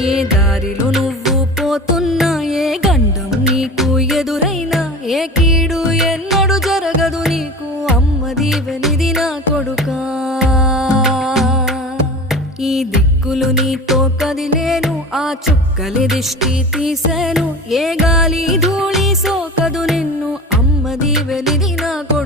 ఏ దారిలో నువ్వు పోతున్నా, ఏ గండం నీకు ఎదురైనా, ఏ కీడు ఎన్నడు జరగదు నీకు, అమ్మ దీవెనిది నా కొడుకా. ఈ దిక్కులు నీతో కదిలేను, ఆ చుక్కలి దిష్టి తీసేను, ఏ గాలి ధూళి సోకదు నిన్ను, అమ్మ దీవెనిది నా కొడుకా.